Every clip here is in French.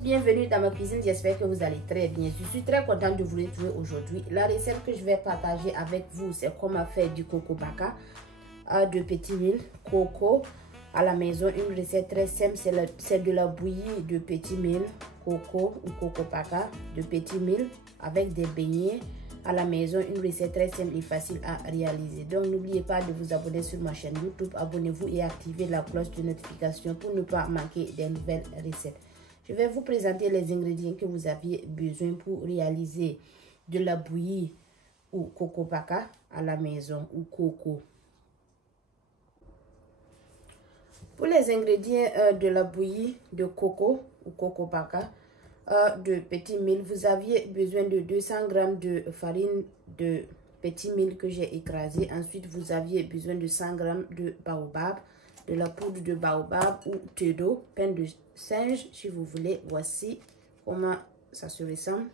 Bienvenue dans ma cuisine, j'espère que vous allez très bien. Je suis très contente de vous retrouver aujourd'hui. La recette que je vais partager avec vous, c'est comment faire du coco baka de petit mil coco à la maison. Une recette très simple, c'est de la bouillie de petit mil coco ou coco baka de petit mil avec des beignets à la maison. Une recette très simple et facile à réaliser. Donc n'oubliez pas de vous abonner sur ma chaîne YouTube. Abonnez-vous et activez la cloche de notification pour ne pas manquer des nouvelles recettes. Je vais vous présenter les ingrédients que vous aviez besoin pour réaliser de la bouillie ou coco baka à la maison ou coco. Pour les ingrédients de la bouillie de coco ou coco baka de petit mil, vous aviez besoin de 200 g de farine de petit mil que j'ai écrasé. Ensuite, vous aviez besoin de 100 g de baobab, de la poudre de baobab ou tedo, pain de singe si vous voulez. Voici comment ça se ressemble.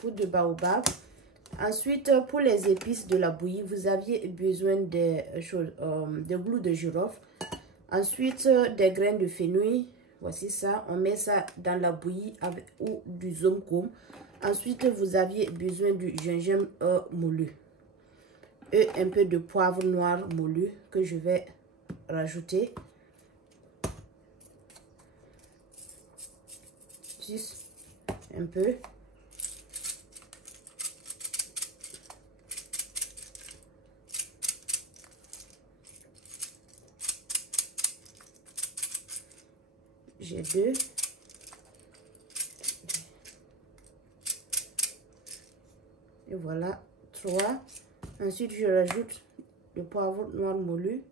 Poudre de baobab. Ensuite, pour les épices de la bouillie, vous aviez besoin de goût de girofle. Ensuite, des graines de fenouil. Voici ça. On met ça dans la bouillie ou du zomkom. Ensuite, vous aviez besoin du gingembre moulu. Et un peu de poivre noir moulu que je vais rajouter. Juste un peu. J'ai 2. Et voilà, 3. Ensuite, je rajoute le poivre noir moulu,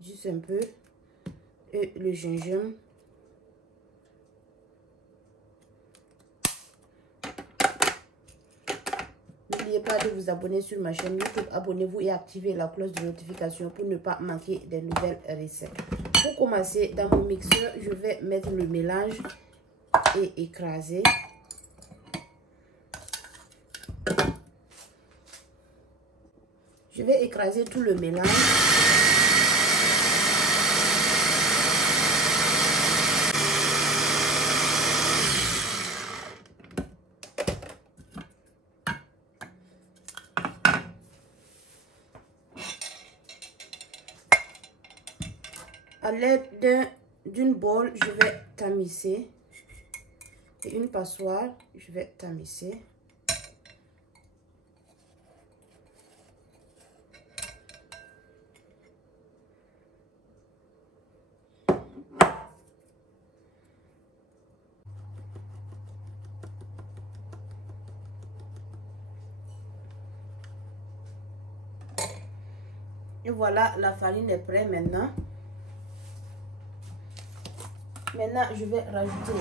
juste un peu, et le gingembre. N'oubliez pas de vous abonner sur ma chaîne YouTube. Abonnez-vous et activez la cloche de notification pour ne pas manquer des nouvelles recettes. Pour commencer, dans mon mixeur, je vais mettre le mélange et écraser. Je vais écraser tout le mélange. À l'aide d'une bolle, je vais tamiser. Et une passoire, je vais tamiser. Et voilà, la farine est prête maintenant. Maintenant, je vais rajouter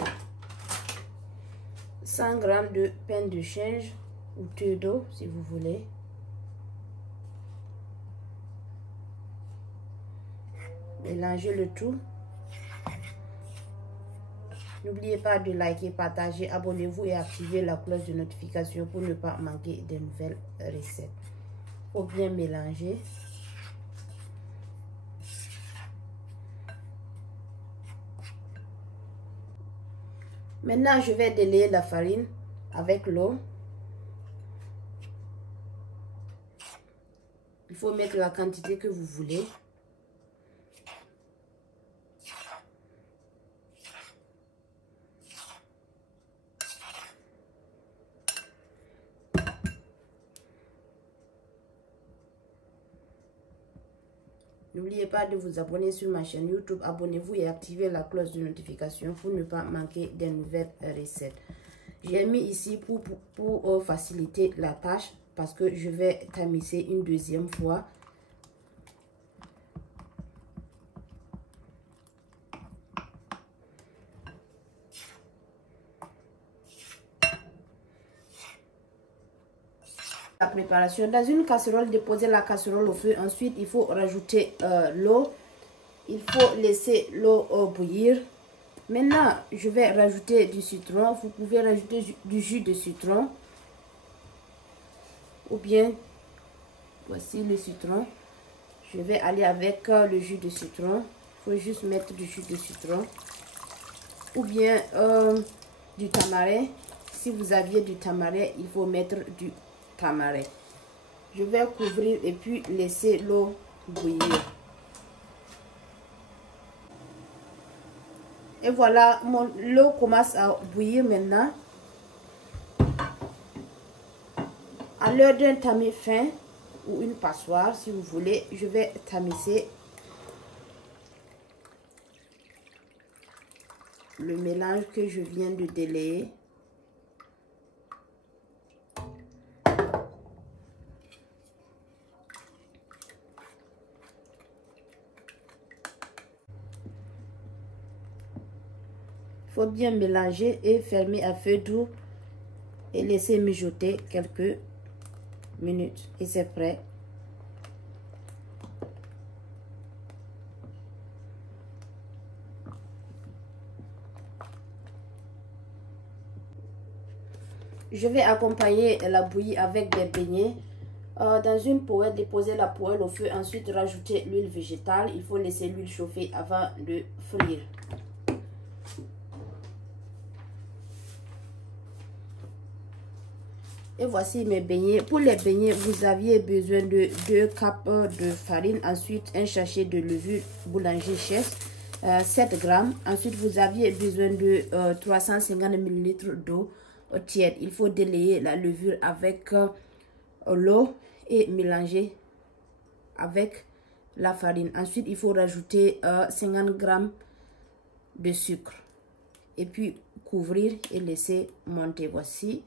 100 g de pain de singe ou tedo si vous voulez. Mélangez le tout. N'oubliez pas de liker, partager, abonnez-vous et activez la cloche de notification pour ne pas manquer de nouvelles recettes. Il faut bien mélanger. Maintenant, je vais délayer la farine avec l'eau. Il faut mettre la quantité que vous voulez. N'oubliez pas de vous abonner sur ma chaîne YouTube. Abonnez-vous et activez la cloche de notification pour ne pas manquer des nouvelles recettes. J'ai mis ici pour faciliter la tâche parce que je vais tamiser une deuxième fois. La préparation: dans une casserole, déposez la casserole au feu. Ensuite, il faut rajouter l'eau. Il faut laisser l'eau bouillir. Maintenant, je vais rajouter du citron. Vous pouvez rajouter du jus de citron. Ou bien, voici le citron. Je vais aller avec le jus de citron. Il faut juste mettre du jus de citron. ou bien du tamarin. Si vous aviez du tamarin, il faut mettre du tamarin. Je vais couvrir et puis laisser l'eau bouillir. Et voilà, l'eau commence à bouillir maintenant. À l'heure d'un tamis fin ou une passoire, si vous voulez, je vais tamiser le mélange que je viens de délayer. Il faut bien mélanger et fermer à feu doux et laisser mijoter quelques minutes. Et c'est prêt. Je vais accompagner la bouillie avec des beignets. Dans une poêle, déposer la poêle au feu. Ensuite, rajouter l'huile végétale. Il faut laisser l'huile chauffer avant de frire. Et voici mes beignets. Pour les beignets, vous aviez besoin de 2 cups de farine. Ensuite, un sachet de levure boulanger chef, 7 grammes. Ensuite, vous aviez besoin de 350 ml d'eau tiède. Il faut délayer la levure avec l'eau et mélanger avec la farine. Ensuite, il faut rajouter 50 grammes de sucre. Et puis, couvrir et laisser monter. Voici.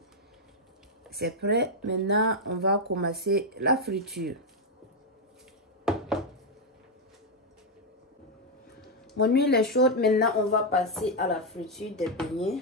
C'est prêt. Maintenant, on va commencer la friture. Mon huile est chaude. Maintenant, on va passer à la friture des beignets.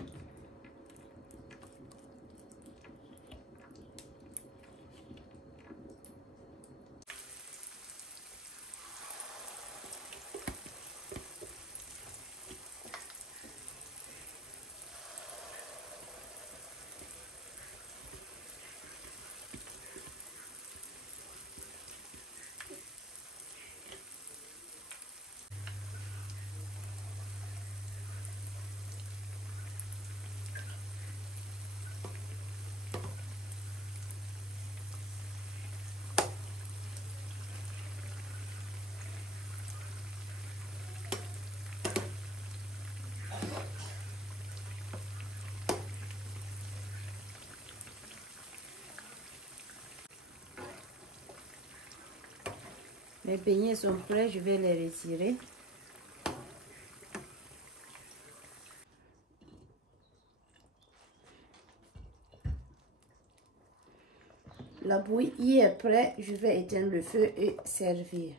Mes beignets sont prêts, je vais les retirer. La bouillie est prête, je vais éteindre le feu et servir.